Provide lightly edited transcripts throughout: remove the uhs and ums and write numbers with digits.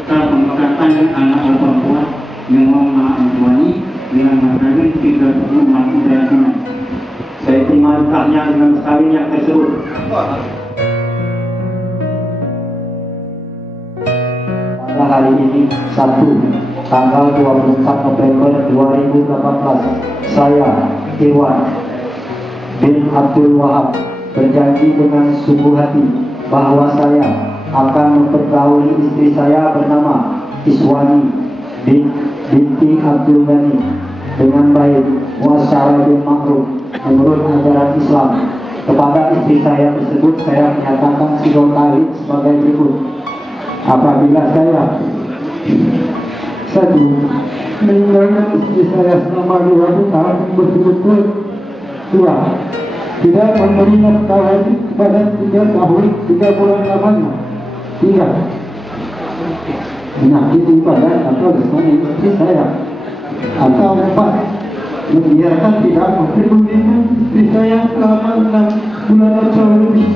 serta pengangkatan anak perempuan yang mau Antuani dengan materi 30 Maret Internasional. Saya terima nikahnya dengan sekali yang tersebut. Pada hari ini, Sabtu, tanggal 24 November 2018, saya, Irwan bin Abdul Wahab, berjanji dengan sungguh hati bahwa saya akan mempergauli istri saya bernama Iswani binti Abdul Ghani dengan baik, muasyarah bil ma'ruf, menurut ajaran Islam. Kepada istri saya tersebut saya menyatakan sidang tauhid sebagai berikut. Apabila saya satu meninggalkan istri saya selama 20 tahun berturut-turut, dua tidak memberi nafkah wajib kepada 3 tahun 3 bulan lamanya, tiga menyakiti badan atau jasmani istri saya, atau empat membiarkan tidak memperdulikan istri saya selama 6 bulan atau lebih.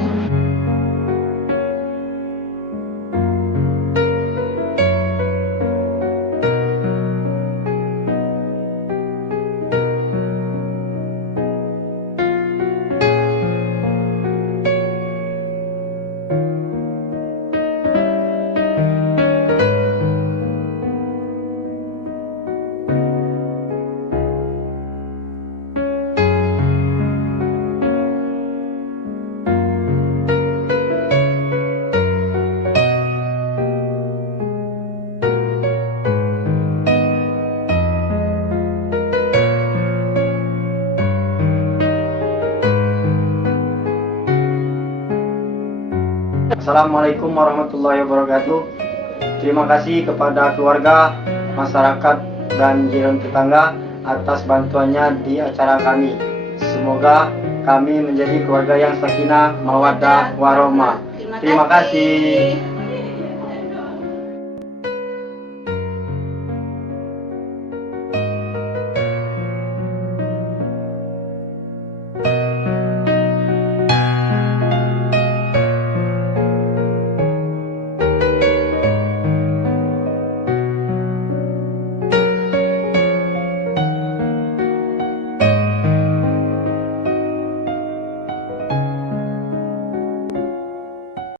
Assalamualaikum warahmatullahi wabarakatuh. Terima kasih kepada keluarga, masyarakat, dan jiran tetangga atas bantuannya di acara kami. Semoga kami menjadi keluarga yang sakinah, mawaddah, warahmah. Terima kasih.